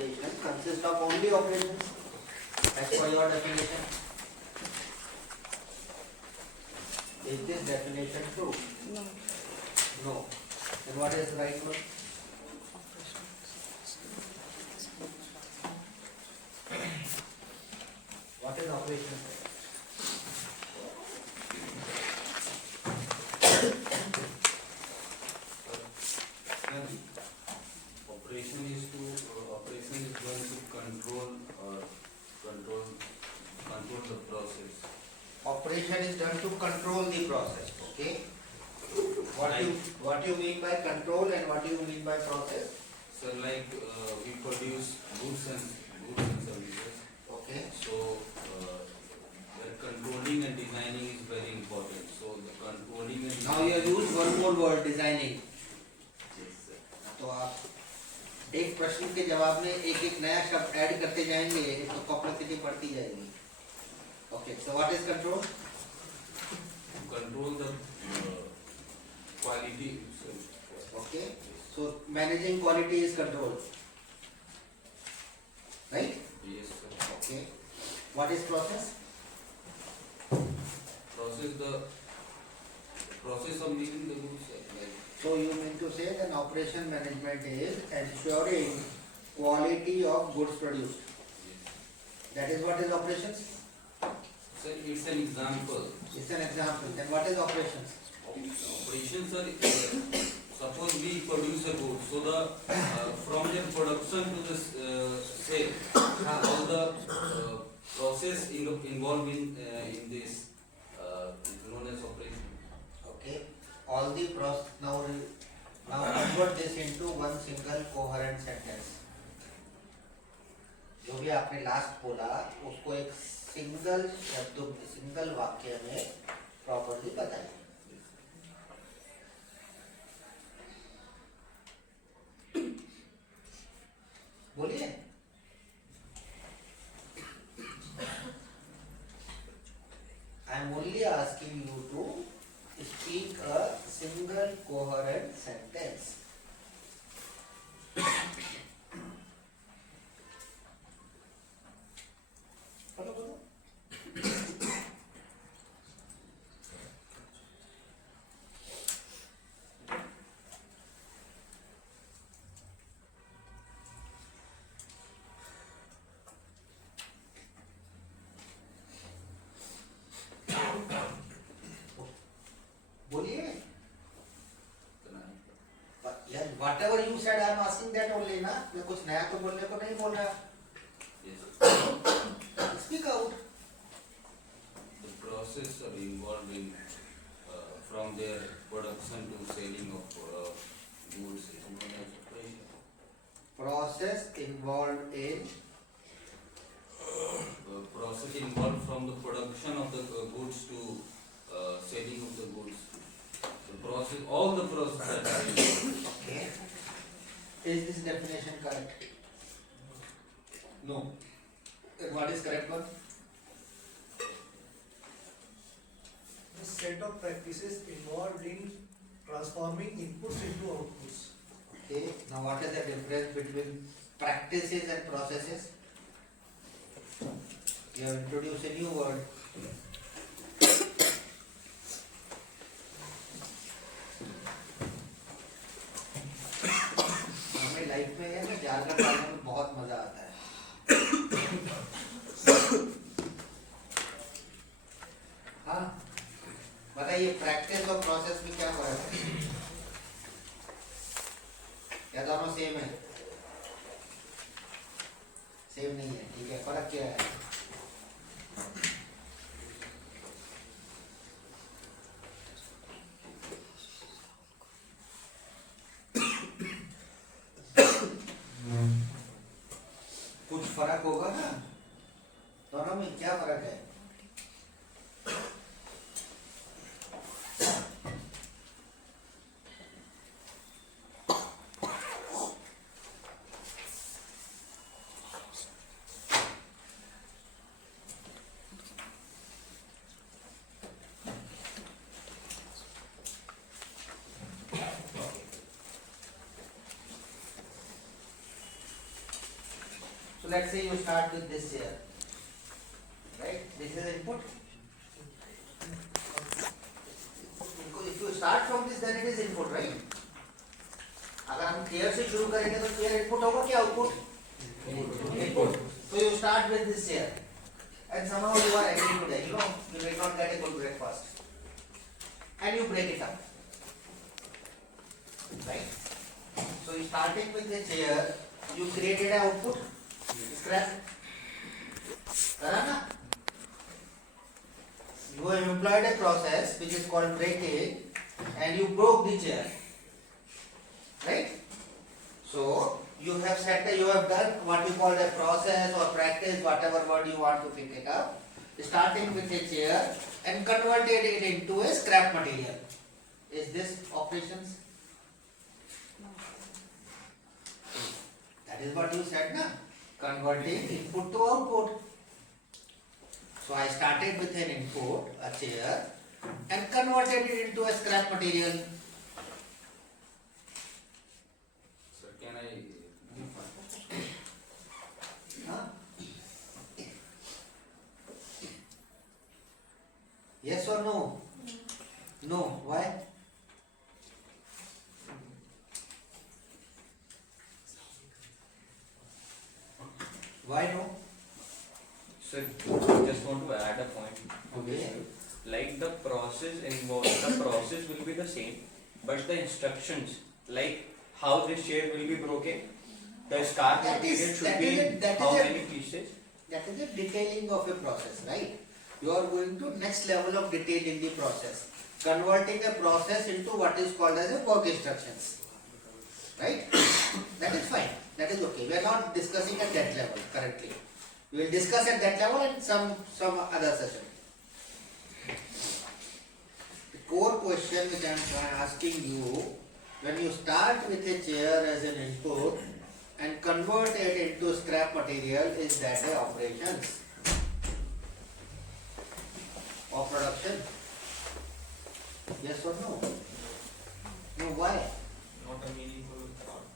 organization consists of only operations as per your definition. Is this definition true? No. No. Then what is the right one? What is operation? Operation is going to control the process. Operation is done to control the process. Okay. What you mean by control and what do you mean by process? So like we produce goods and services. Okay. So the controlling and designing is very important. So the controlling and Now you have used one more word, designing. Yes, sir. तो आप एक प्रश्न के जवाब में एक एक नया शब्द ऐड करते जाएंगे तो कॉम्प्लेक्सिटी बढ़ती जाएगी. Okay, so what is control? To control the quality. Okay, so managing quality is control, right? Yes, sir. Okay, what is process? Process of making the goods. Like, So you mean to say that operation management is ensuring quality of goods produced. yes. That is what is operations. So it's an example. It's an example. Then what is operations? Operations are suppose we produce a good, so the from the production to the sale, all the process involved in this is known as operation. Okay, all the process now convert this into one single coherent sentence. जो भी आपने last बोला उसको एक single शब्द single वाक्य में properly बताइए. बोलिए. I am only asking you to speak a single coherent sentence. बोलो बोलो. बोलिए. यार whatever you said, I am asking that only ना. मैं कुछ नया तो बोलने को नहीं बोल रहा. Yes. Speak out. The process are involved in from their production to selling of goods is known as operation. Process involved in Process involved from the production of the goods to selling of the goods. The process, all the process are involved. Okay. Is this definition correct? No. Then what is correct one? The set of practices involved in transforming inputs into outputs. Okay. Now what is the difference between practices and processes? You have introduced a new word. हमें life में है ना जाकर डालने में बहुत मजा आता है. हाँ बताइए प्रैक्टिस और प्रोसेस में क्या फर्क है? या दोनों सेम है? सेम नहीं है. ठीक है, फर्क क्या है? कुछ फर्क होगा ना. दोनों में क्या फर्क है? let's say you start with this chair, right? This is input. If you start from this, then it is input, right? अगर हम chair से शुरू करेंगे तो chair input होगा क्या output? Input. So you start with this chair, and somehow you are agreeing to that. You know you may not get a good breakfast, and you break it up, right? So you starting with the chair, you created an output, scrap. करा ना? You have employed a process which is called breakage, and you broke the chair, right? So you have done what you call a process or practice, whatever word you want to pick it up, starting with a chair and converted it into a scrap material. Is this operations? That is what you said, na? Converting input to output. So I started with an input, a chair, and converted it into a scrap material. Sir, can I? Huh? Yes or no? No. Why? Why no? Sir, just want to add a point to this. Okay. Like the process involved, the process will be the same, but the instructions, like how this chair will be broken, the scar That is- material should that be is a- in that how is a- many pieces. That is the detailing of a process, right? You are going to next level of detail in the process, converting a process into what is called as a work instructions, right? That is fine. That is okay. We are not discussing at that level currently. We will discuss at that level in some other session. The core question which I am asking you, when you start with a chair as an input and convert it into scrap material, is that a operations or production? Yes or no? No, why? Not a meaningful thought.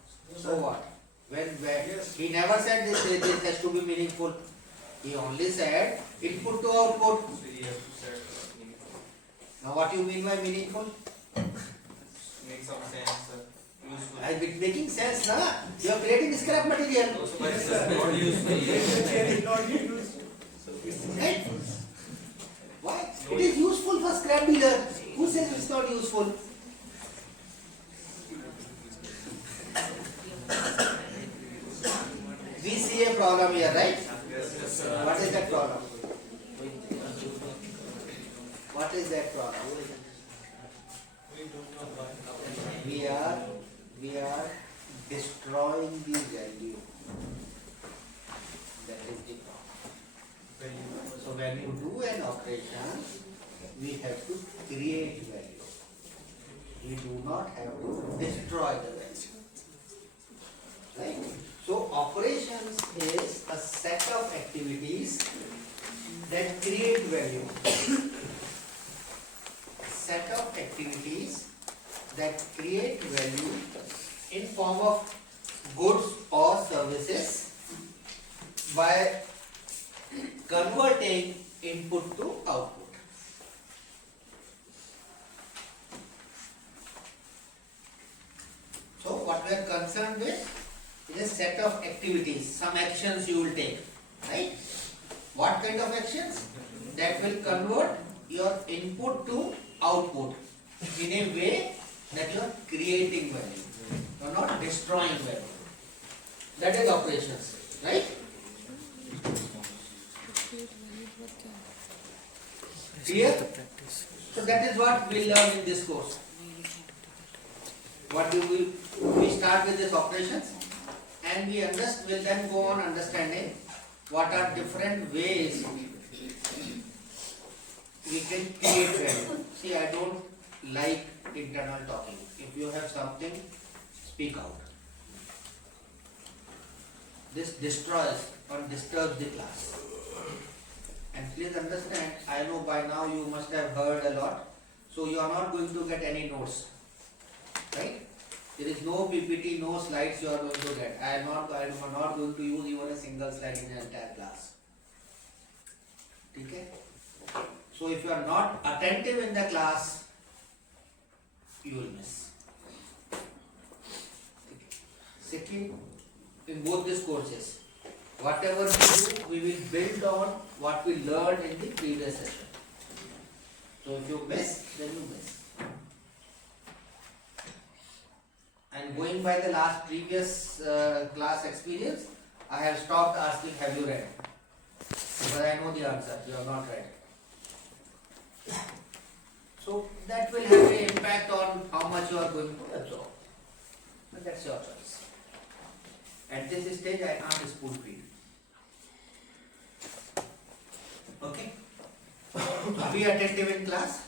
So what? When Yes. he never said this has to be meaningful. He only said input to output. So you have to set meaningful. Now what you mean by meaningful? Make some sense, useful. It's making sense, na? You are creating scrap material. Also, but it's not useful. The chair is not used. Right? Why? It is useful for scrap dealer. Who says it's not useful? We see a problem here, right? Yes, What is that problem? What is that problem? We are destroying the value. That is the problem. So when you do an operation, we have to create value. We do not have to destroy the value. Right? So operations is a set of activities that create value. Set of activities that create value in form of goods or services by converting input to output. So what we are concerned with is a set of activities, some actions you will take, right? What kind of actions? That will convert your input to output in a way that you are creating value, you are not destroying value. That is operations, right? Clear? So that is what we learn in this course. What do we start with this operations, and we will then go on understanding what are different ways we can create value. See, I don't like internal talking. If you have something, speak out. This destroys or disturbs the class. And please understand, I know by now you must have heard a lot, so you are not going to get any notes, right? There is no PPT, no slides you are going to get. I am not going to use even a single slide in the entire class. Okay? So if you are not attentive in the class, you will miss. Second, in both these courses, whatever we do, we will build on what we learned in the previous session. So if you miss, then you miss. And going by the last previous class experience, I have stopped asking, have you read? Because I know the answer, you have not read. So that will have an impact on how much you are going to absorb. But that's your choice. At this stage, I can't spoon feed. Okay? Be attentive in class.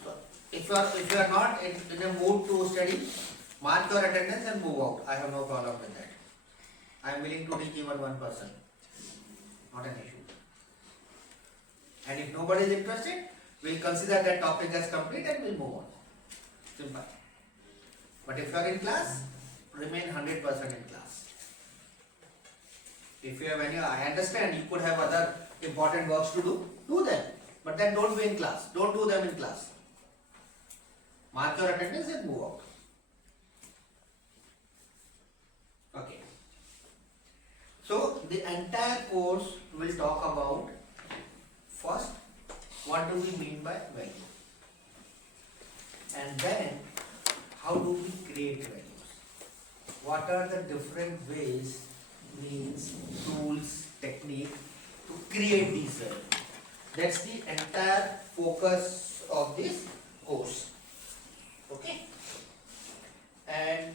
So if you are not in a mood to study, mark your attendance and move out. I have no problem with that. I am willing to teach even one person. Not an issue. And if nobody is interested, we will consider that topic as complete and we will move on. Simple. But if you are in class, remain 100% in class. If you have any, I understand you could have other important works to do them. But then don't be in class. Don't do them in class. Mark your attendance and move out. Okay. So the entire course will talk about, first, what do we mean by value? And then, how do we create values? What are the different ways, means, tools, technique to create these values? That's the entire focus of this course. Okay? And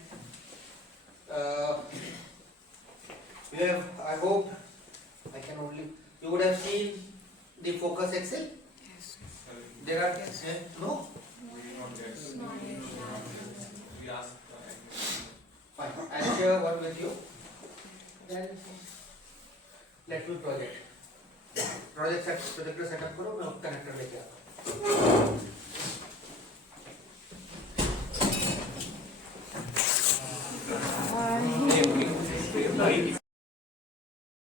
you have, I hope, you would have seen the focus Excel? Yes. There are, no? We did not get. We asked. Fine, I'll share one with you. Then let me project. Project setup करो, मैं connector लेके आता हूँ.